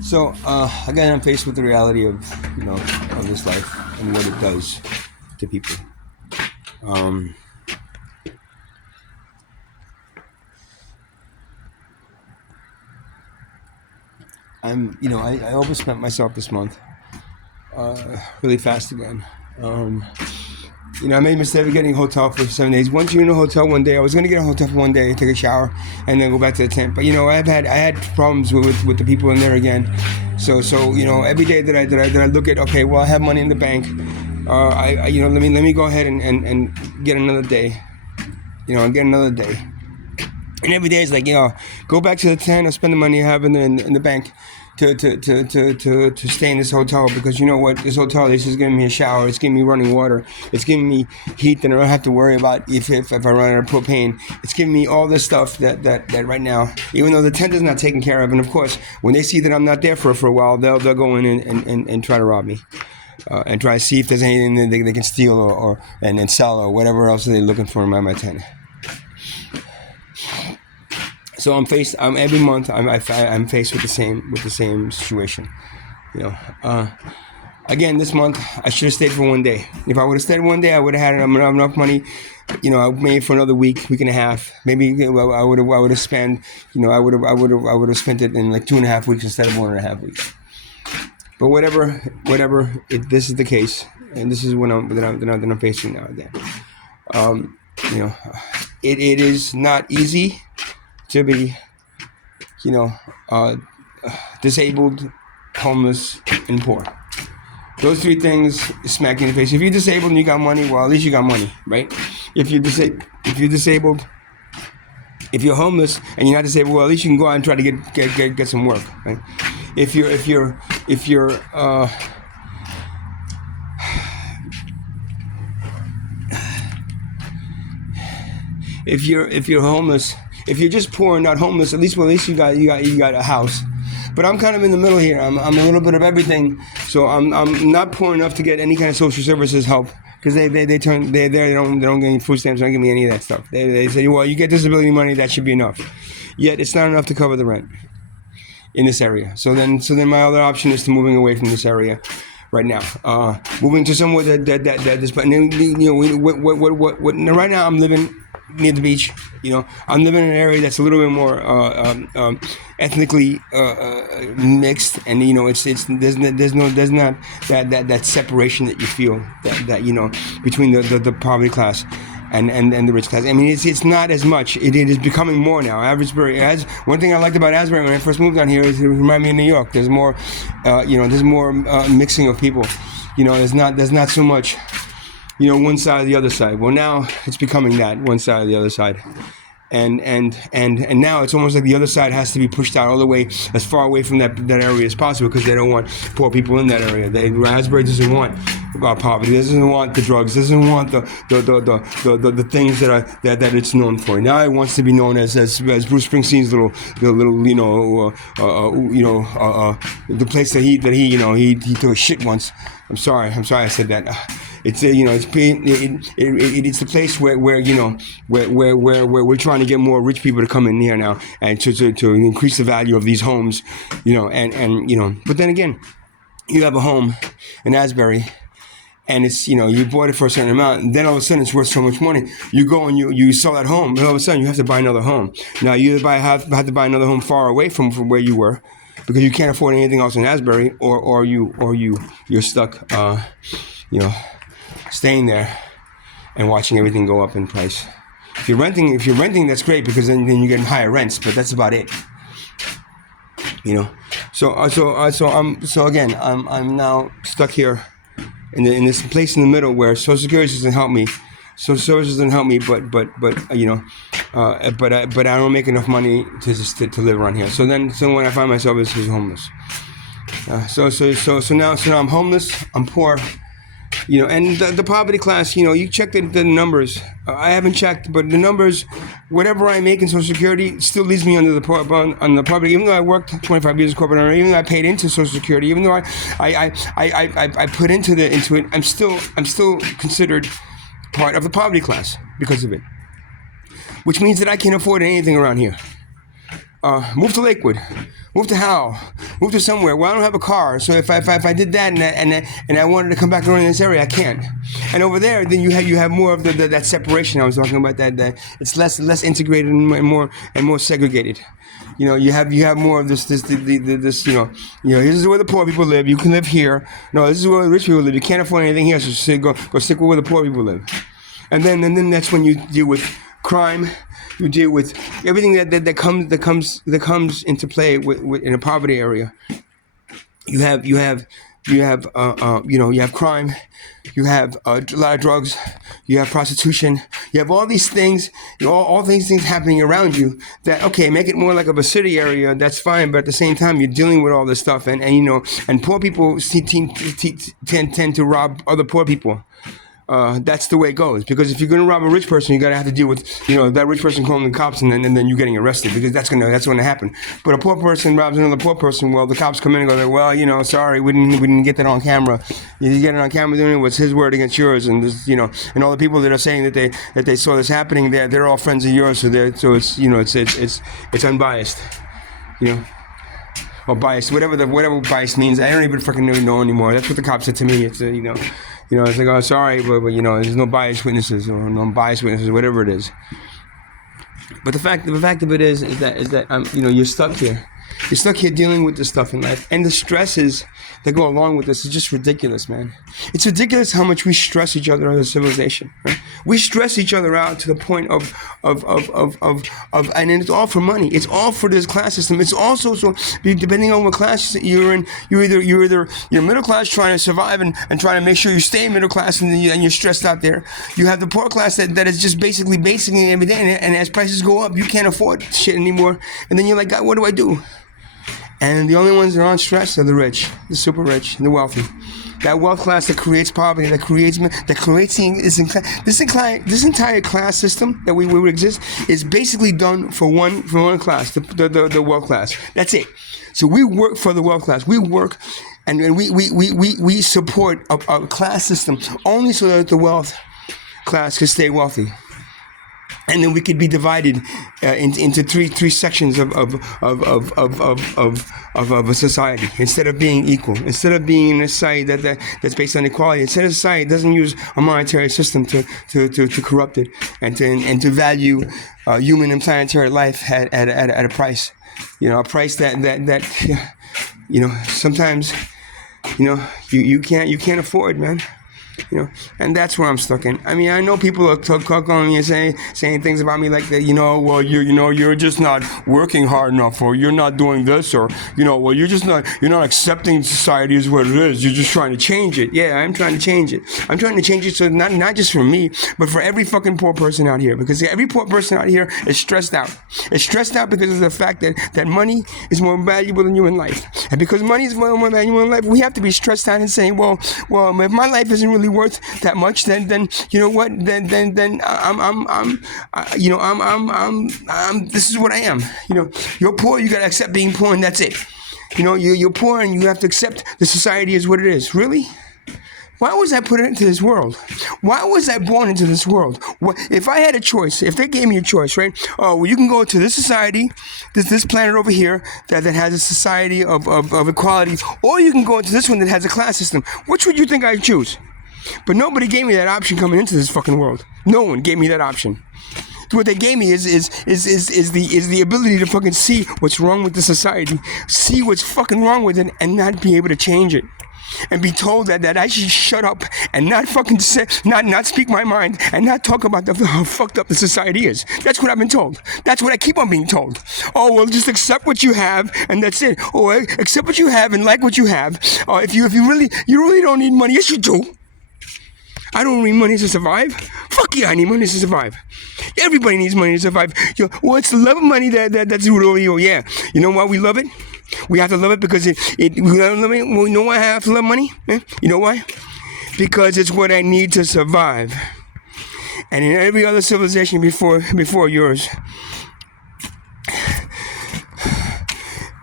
So again, I'm faced with the reality of of this life and what it does to people. Um, I overspent myself this month really fast again. Um, I made a mistake of getting a hotel for 7 days. Once you're in a hotel one day, I was going to get a hotel for one day, take a shower, and then go back to the tent. But I had problems with the people in there again. So every day that I look at, okay, well, I have money in the bank. Let me go ahead and get another day. And get another day. And every day is like, go back to the tent or spend the money you have in the bank to stay in this hotel, because you know what, this hotel, this is giving me a shower, it's giving me running water, it's giving me heat that I don't have to worry about if I run out of propane. It's giving me all this stuff that right now, even though the tent is not taken care of, and of course when they see that I'm not there for a while, they'll go in and try to rob me. And try to see if there's anything that they can steal or sell or whatever else they're looking for in my tent. So every month I'm faced with the same situation. Again, this month I should have stayed for one day. If I would have stayed one day, I would have had enough money. Maybe for another week and a half. Maybe I would have spent. I would have spent it in like 2.5 weeks instead of 1.5 weeks. But whatever. This is the case, and this is what I'm facing now. Again, it is not easy to be, disabled, homeless, and poor. Those three things smack you in the face. If you're disabled and you got money, well, at least you got money, right? If you're disabled, if you're homeless and you're not disabled, well, at least you can go out and try to get some work, right? If you're homeless, if you're just poor and not homeless, at least you got a house. But I'm kind of in the middle here. I'm a little bit of everything. So I'm not poor enough to get any kind of social services help, because they don't get any food stamps, don't give me any of that stuff. They say, well, you get disability money, that should be enough. Yet it's not enough to cover the rent in this area. So then my other option is to moving away from this area right now. Moving to somewhere that this, but right now I'm living near the beach. I'm living in an area that's a little bit more ethnically mixed, and there's not that separation that you feel that between the poverty class and the rich class. I mean, it's not as much. It is becoming more now. Asbury, one thing I liked about Asbury when I first moved down here is it reminded me of New York. There's more, there's more mixing of people. There's not so much, one side or the other side. Well, now it's becoming that one side or the other side. And now it's almost like the other side has to be pushed out all the way as far away from that area as possible, because they don't want poor people in that area. Asbury doesn't want poverty, doesn't want the drugs, doesn't want the things that it's known for. Now it wants to be known as Bruce Springsteen's little the place that he took a shit once. I'm sorry I said that. It's the place where we're trying to get more rich people to come in here now, and to increase the value of these homes, But then again, you have a home in Asbury, and it's you bought it for a certain amount, and then all of a sudden it's worth so much money. You go and you sell that home, and all of a sudden you have to buy another home. Now you either have to buy another home far away from where you were, because you can't afford anything else in Asbury, or you're stuck, staying there and watching everything go up in price. If you're renting, that's great, because then you're getting higher rents, but that's about it. So again, I'm now stuck here in this place in the middle where Social Security doesn't help me. Social services doesn't help me, but I don't make enough money to live around here. So when I find myself as homeless, so now I'm homeless, I'm poor. And the poverty class, you check the numbers. I haven't checked, but the numbers, whatever I make in Social Security, still leaves me under the poverty. Even though I worked 25 years as a corporate owner, even though I paid into Social Security, even though I put into it, I'm still considered part of the poverty class because of it. Which means that I can't afford anything around here. Move to Lakewood, move to Howell, move to somewhere. Well, I don't have a car, so if I did that and I wanted to come back around in this area, I can't. And over there, then you have more of that separation I was talking about. That it's less integrated and more segregated. You know, you have more of this this you know this is where the poor people live. You can live here. No, this is where the rich people live. You can't afford anything here, so go stick where the poor people live. And then that's when you deal with crime. You deal with everything that comes into play in a poverty area. You have crime, you have a lot of drugs, you have prostitution, you have all these things, all these things happening around you that, okay, make it more like of a city area, that's fine, but at the same time, you're dealing with all this stuff, and poor people tend to rob other poor people. That's the way it goes. Because if you're going to rob a rich person, you're going to have to deal with, that rich person calling the cops and then you getting arrested, because that's going to happen. But a poor person robs another poor person, well, the cops come in and go, well, sorry, we didn't get that on camera. You get it on camera, then it was his word against yours, and this, and all the people that are saying that they saw this happening, they're all friends of yours, so it's unbiased, or biased, whatever bias means. I don't even freaking know anymore. That's what the cops said to me. It's it's like, oh, sorry, but there's no biased witnesses or no biased witnesses, whatever it is. But the fact of it is that you're stuck here. You're stuck here dealing with this stuff in life, and the stresses that go along with this is just ridiculous, man. It's ridiculous how much we stress each other as a civilization. Right? We stress each other out to the point of, and it's all for money. It's all for this class system. It's also so depending on what class you're in. You're middle class trying to survive and trying to make sure you stay middle class, and you're stressed out there. You have the poor class that is just basically every day, and as prices go up, you can't afford shit anymore. And then you're like, God, what do I do? And the only ones that aren't stressed are the rich, the super rich, and the wealthy. That wealth class that creates poverty, that creates this entire class system that we would exist is basically done for one class, the wealth class. That's it. So we work for the wealth class. We work, and we support a class system only so that the wealth class can stay wealthy. And then we could be divided into three sections of a society, instead of being equal, instead of being in a society that's based on equality, instead of a society that doesn't use a monetary system to corrupt it and to value human and planetary life at a price, a price that sometimes you can't afford, man. And that's where I'm stuck in. I mean, I know people are calling me and saying things about me like that. Well, you're just not working hard enough, or you're not doing this, or well, you're not accepting society as what it is. You're just trying to change it. Yeah, I'm trying to change it. I'm trying to change it so not just for me, but for every fucking poor person out here. Because every poor person out here is stressed out. It's stressed out because of the fact that money is more valuable than human life. And because money is more valuable than life, we have to be stressed out and saying, well, if my life isn't really worth that much, then you know what? Then I'm this is what I am. You're poor. You gotta accept being poor, and that's it. You're poor, and you have to accept the society is what it is. Really? Why was I put into this world? Why was I born into this world? If I had a choice, if they gave me a choice, right? Oh, well, you can go to this society, this planet over here that has a society of equality, or you can go into this one that has a class system. Which would you think I'd choose? But nobody gave me that option coming into this fucking world. No one gave me that option. What they gave me is the ability to fucking see what's wrong with the society, see what's fucking wrong with it, and not be able to change it. And be told that I should shut up and not fucking not speak my mind and not talk about how fucked up the society is. That's what I've been told. That's what I keep on being told. Oh, well, just accept what you have and that's it. Oh, accept what you have and like what you have. If you really don't need money, yes you do. I don't need money to survive. Fuck yeah, I need money to survive. Everybody needs money to survive. Well, it's the love of money that's really, yeah. You know why we love it? We have to love it because we love it. Well, you know why I have to love money? You know why? Because it's what I need to survive. And in every other civilization before yours,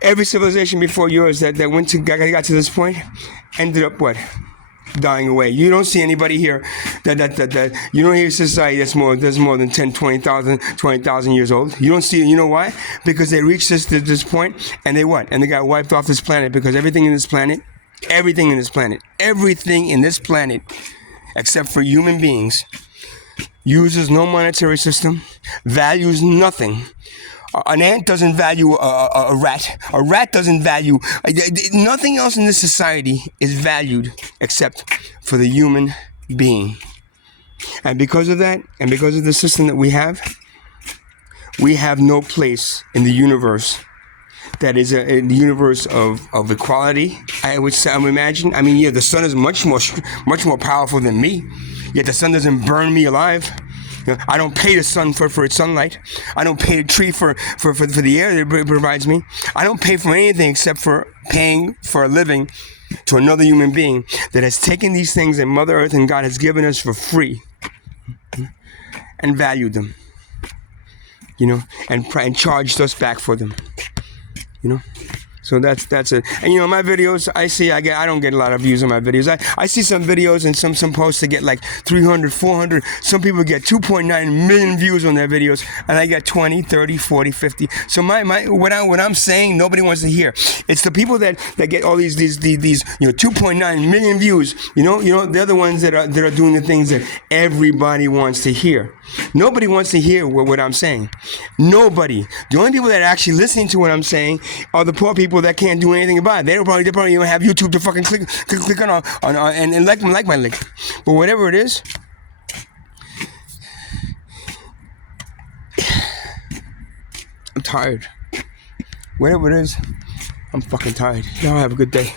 every civilization before yours that got to this point ended up what? dying away. You don't see anybody here that you don't hear society that's more than 10, 20,000 years old. You don't see it. You know why? Because they reached this point and they what? And they got wiped off this planet because everything in this planet, except for human beings, uses no monetary system, values nothing. An ant doesn't value a rat. A rat doesn't value... Nothing else in this society is valued except for the human being. And because of that, and because of the system that we have no place in the universe that is a universe of equality, I would imagine. I mean, yeah, the sun is much more powerful than me, yet the sun doesn't burn me alive. You know, I don't pay the sun for its sunlight. I don't pay the tree for the air that it provides me. I don't pay for anything except for paying for a living to another human being that has taken these things that Mother Earth and God has given us for free and valued them, you know, and charged us back for them, you know. So that's it. And you know, my videos, I don't get a lot of views on my videos. I see some videos and some posts that get like 300, 400. Some people get 2.9 million views on their videos, and I get 20, 30, 40, 50. So what I'm saying, nobody wants to hear. It's the people that get all these 2.9 million views. You know, they're the ones that are doing the things that everybody wants to hear. Nobody wants to hear what I'm saying. Nobody. The only people that are actually listening to what I'm saying are the poor people that can't do anything about it. They probably even have YouTube to fucking click on and like my link. But whatever it is, I'm tired. Whatever it is, I'm fucking tired. Y'all have a good day.